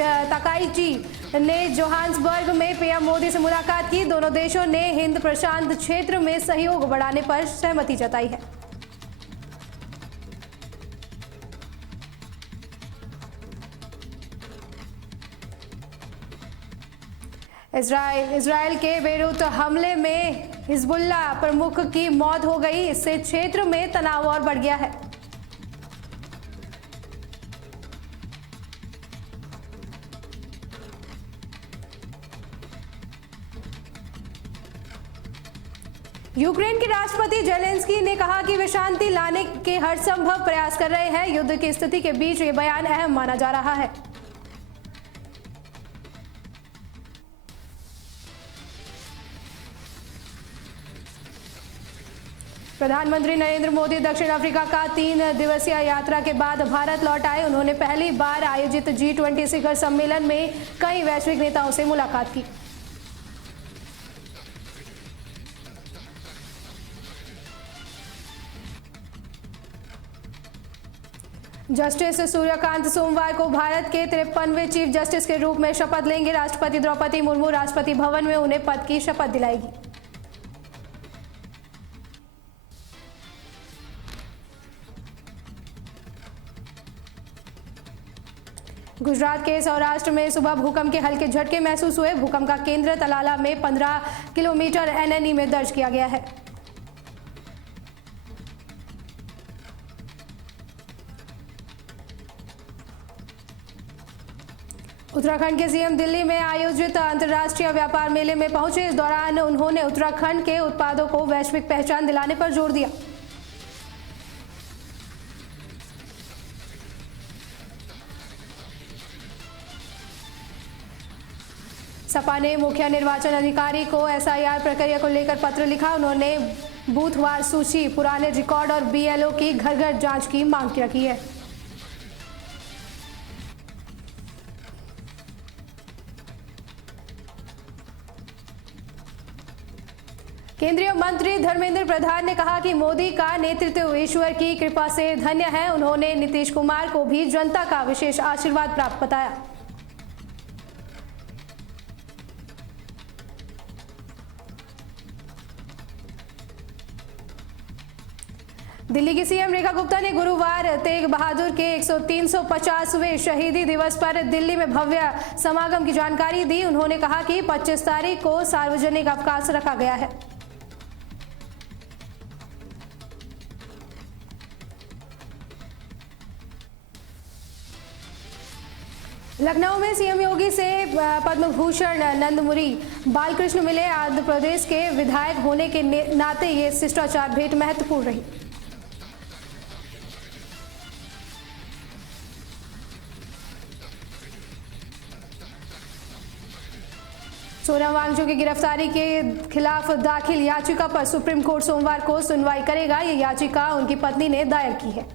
Takaichi ने Johannesburg में PM Modi से मुलाकात की। दोनों देशों ने हिंद प्रशांत क्षेत्र में सहयोग बढ़ाने पर सहमति जताई है। इजराइल के बेरूत हमले में हिजबुल्ला प्रमुख की मौत हो गई। इससे क्षेत्र में तनाव और बढ़ गया है। यूक्रेन के राष्ट्रपति जेलेंस्की ने कहा कि वे शांति लाने के हर संभव प्रयास कर रहे हैं। युद्ध की स्थिति के बीच ये बयान अहम माना जा रहा है। प्रधानमंत्री नरेंद्र मोदी दक्षिण अफ्रीका का 3 दिवसीय यात्रा के बाद भारत लौट आए। उन्होंने पहली बार आयोजित G20 शिखर सम्मेलन में कई वैश्विक नेताओं से मुलाकात की। जस्टिस सूर्यकांत सोमवार को भारत के 53वें चीफ जस्टिस के रूप में शपथ लेंगे। राष्ट्रपति द्रौपदी मुर्मू राष्ट्रपति भवन में उन्हें पद की शपथ दिलाएगी। गुजरात के सौराष्ट्र में सुबह भूकंप के हल्के झटके महसूस हुए। भूकंप का केंद्र तलाला में 15 किलोमीटर NNE में दर्ज किया गया है। उत्तराखंड के सीएम दिल्ली में आयोजित अंतर्राष्ट्रीय व्यापार मेले में पहुंचे। इस दौरान उन्होंने उत्तराखंड के उत्पादों को वैश्विक पहचान दिलाने पर जोर दिया। सपा ने मुख्य निर्वाचन अधिकारी को SIR प्रक्रिया को लेकर पत्र लिखा। उन्होंने बूथवार सूची, पुराने रिकॉर्ड और BLO की घर घर जांच की मांग की है। केंद्रीय मंत्री धर्मेंद्र प्रधान ने कहा कि मोदी का नेतृत्व ईश्वर की कृपा से धन्य है। उन्होंने नीतीश कुमार को भी जनता का विशेष आशीर्वाद प्राप्त बताया। दिल्ली की सीएम रेखा गुप्ता ने गुरुवार तेग बहादुर के 350वें शहीदी दिवस पर दिल्ली में भव्य समागम की जानकारी दी। उन्होंने कहा कि 25 तारीख को सार्वजनिक अवकाश रखा गया है। लखनऊ में सीएम योगी से पद्म भूषण नंदमुरी बालकृष्ण मिले। आंध्र प्रदेश के विधायक होने के नाते ये शिष्टाचार भेंट महत्वपूर्ण रही। सोनम वांगचुक की गिरफ्तारी के खिलाफ दाखिल याचिका पर सुप्रीम कोर्ट सोमवार को सुनवाई करेगा। ये याचिका उनकी पत्नी ने दायर की है।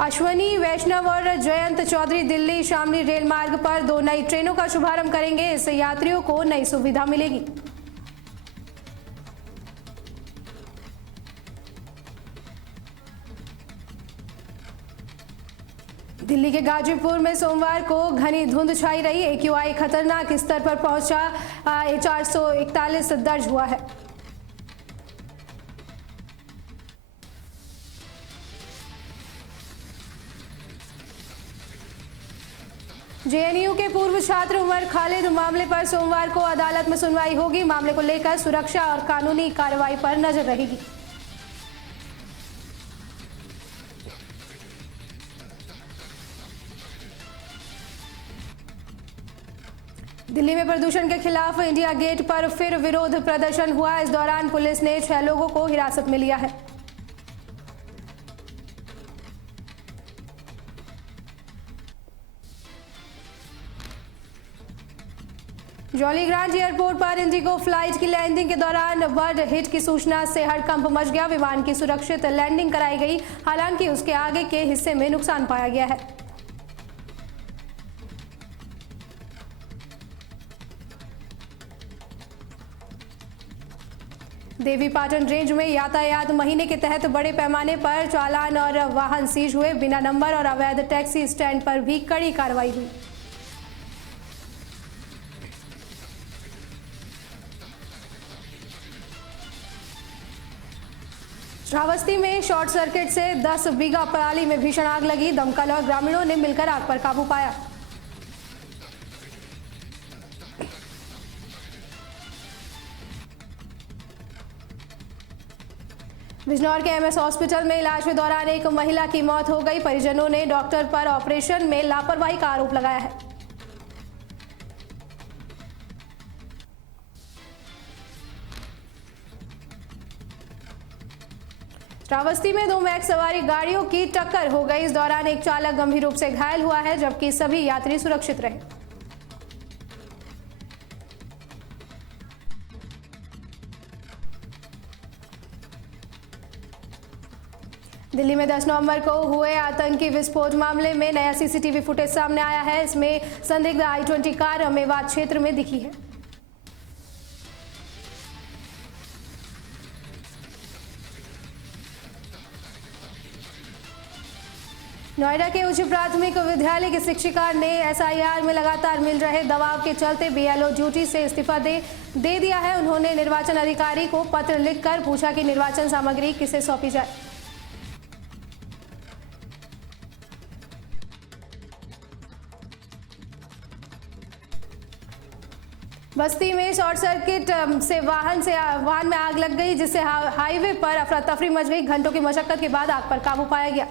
अश्वनी वैष्णव और जयंत चौधरी दिल्ली शामली रेल मार्ग पर 2 नई ट्रेनों का शुभारंभ करेंगे। इससे यात्रियों को नई सुविधा मिलेगी। दिल्ली के गाजीपुर में सोमवार को घनी धुंध छाई रही। AQI खतरनाक स्तर पर पहुंचा। 441 दर्ज हुआ है। JNU के पूर्व छात्र उमर खालिद मामले पर सोमवार को अदालत में सुनवाई होगी। मामले को लेकर सुरक्षा और कानूनी कार्रवाई पर नजर रहेगी। दिल्ली में प्रदूषण के खिलाफ इंडिया गेट पर फिर विरोध प्रदर्शन हुआ। इस दौरान पुलिस ने 6 लोगों को हिरासत में लिया है। जॉलीग्रांट एयरपोर्ट पर इंडिगो फ्लाइट की लैंडिंग के दौरान बर्ड हिट की सूचना से हड़कंप मच गया। विमान की सुरक्षित लैंडिंग कराई गई, हालांकि उसके आगे के हिस्से में नुकसान पाया गया है। देवी पाटन रेंज में यातायात महीने के तहत बड़े पैमाने पर चालान और वाहन सीज हुए। बिना नंबर और अवैध टैक्सी स्टैंड पर भी कड़ी कार्रवाई हुई। श्रावस्ती में शॉर्ट सर्किट से 10 बीघा पराली में भीषण आग लगी। दमकल और ग्रामीणों ने मिलकर आग पर काबू पाया। बिजनौर के एमएस हॉस्पिटल में इलाज के दौरान एक महिला की मौत हो गई। परिजनों ने डॉक्टर पर ऑपरेशन में लापरवाही का आरोप लगाया है। श्रावस्ती में 2 मैक्स सवारी गाड़ियों की टक्कर हो गई। इस दौरान एक चालक गंभीर रूप से घायल हुआ है, जबकि सभी यात्री सुरक्षित रहे। दिल्ली में 10 नवंबर को हुए आतंकी विस्फोट मामले में नया सीसीटीवी फुटेज सामने आया है। इसमें संदिग्ध I-20 कार मेवात क्षेत्र में दिखी है। नोएडा के उच्च प्राथमिक विद्यालय की शिक्षिका ने SIR में लगातार मिल रहे दबाव के चलते BLO ड्यूटी से इस्तीफा दे दिया है। उन्होंने निर्वाचन अधिकारी को पत्र लिखकर पूछा कि निर्वाचन सामग्री किसे सौंपी जाए। बस्ती में शॉर्ट सर्किट से वाहन में आग लग गई, जिससे हाईवे पर अफरा तफरी मच गई। घंटों की मशक्कत के बाद आग पर काबू पाया गया।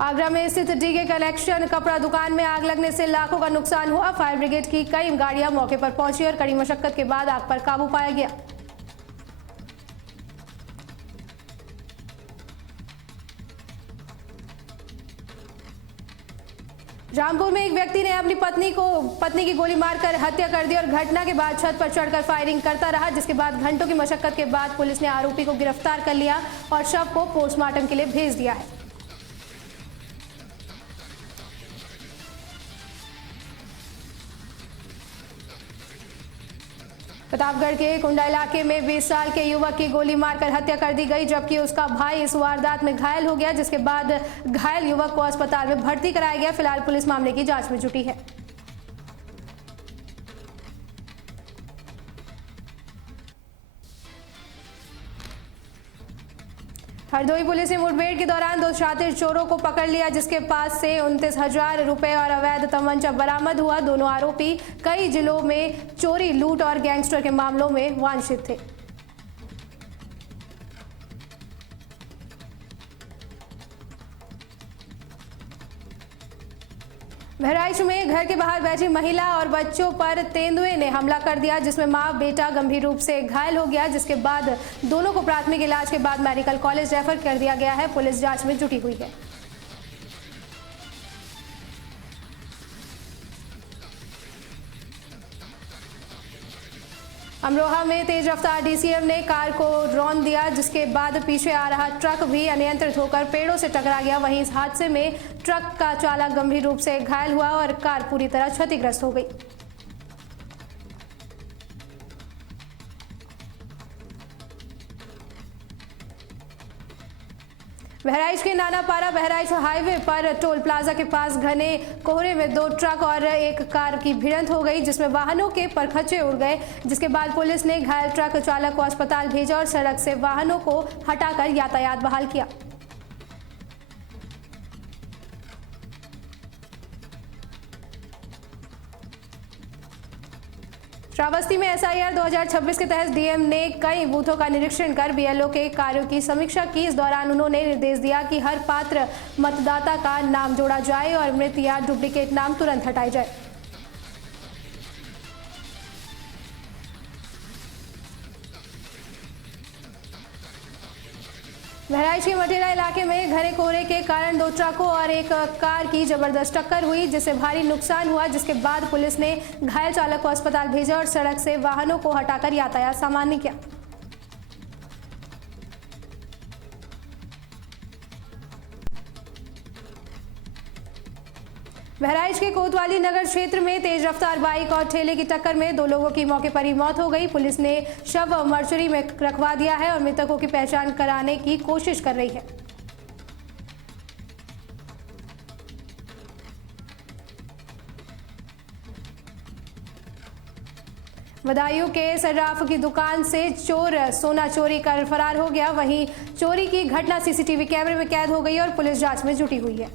आगरा में स्थित डीके कलेक्शन कपड़ा दुकान में आग लगने से लाखों का नुकसान हुआ। फायर ब्रिगेड की कई गाड़ियां मौके पर पहुंची और कड़ी मशक्कत के बाद आग पर काबू पाया गया। रामपुर में एक व्यक्ति ने अपनी पत्नी की गोली मारकर हत्या कर दी और घटना के बाद छत पर चढ़कर फायरिंग करता रहा, जिसके बाद घंटों की मशक्कत के बाद पुलिस ने आरोपी को गिरफ्तार कर लिया और शव को पोस्टमार्टम के लिए भेज दिया है। प्रतापगढ़ के कुंडा इलाके में 20 साल के युवक की गोली मारकर हत्या कर दी गई, जबकि उसका भाई इस वारदात में घायल हो गया, जिसके बाद घायल युवक को अस्पताल में भर्ती कराया गया। फिलहाल पुलिस मामले की जांच में जुटी है। हरदोई पुलिस ने मुठभेड़ के दौरान 2 शातिर चोरों को पकड़ लिया, जिसके पास से 29,000 रुपए और अवैध तमंचा बरामद हुआ। दोनों आरोपी कई जिलों में चोरी, लूट और गैंगस्टर के मामलों में वांछित थे। बहराइच में घर के बाहर बैठी महिला और बच्चों पर तेंदुए ने हमला कर दिया, जिसमें मां बेटा गंभीर रूप से घायल हो गया, जिसके बाद दोनों को प्राथमिक इलाज के बाद मेडिकल कॉलेज रेफर कर दिया गया है। पुलिस जांच में जुटी हुई है। अमरोहा में तेज रफ्तार DCM ने कार को रौंद दिया, जिसके बाद पीछे आ रहा ट्रक भी अनियंत्रित होकर पेड़ों से टकरा गया। वहीं इस हादसे में ट्रक का चालक गंभीर रूप से घायल हुआ और कार पूरी तरह क्षतिग्रस्त हो गई। बहराइच के नानापारा बहराइच हाईवे पर टोल प्लाजा के पास घने कोहरे में 2 ट्रक और एक कार की भिड़ंत हो गई, जिसमें वाहनों के परखच्चे उड़ गए। जिसके बाद पुलिस ने घायल ट्रक चालक को अस्पताल भेजा और सड़क से वाहनों को हटाकर यातायात बहाल किया। श्रावस्ती में SIR 2026 के तहत DM ने कई बूथों का निरीक्षण कर BLO के कार्यों की समीक्षा की। इस दौरान उन्होंने निर्देश दिया कि हर पात्र मतदाता का नाम जोड़ा जाए और मृत या डुप्लीकेट नाम तुरंत हटाए जाए। बहराइच के मटेरा इलाके में घने कोहरे के कारण 2 ट्रकों और एक कार की जबरदस्त टक्कर हुई, जिससे भारी नुकसान हुआ। जिसके बाद पुलिस ने घायल चालक को अस्पताल भेजा और सड़क से वाहनों को हटाकर यातायात सामान्य किया। बहराइच के कोतवाली नगर क्षेत्र में तेज रफ्तार बाइक और ठेले की टक्कर में 2 लोगों की मौके पर ही मौत हो गई। पुलिस ने शव मर्चरी में रखवा दिया है और मृतकों की पहचान कराने की कोशिश कर रही है। बदायूं के सर्राफ की दुकान से चोर सोना चोरी कर फरार हो गया। वहीं चोरी की घटना सीसीटीवी कैमरे में कैद हो गई और पुलिस जांच में जुटी हुई है।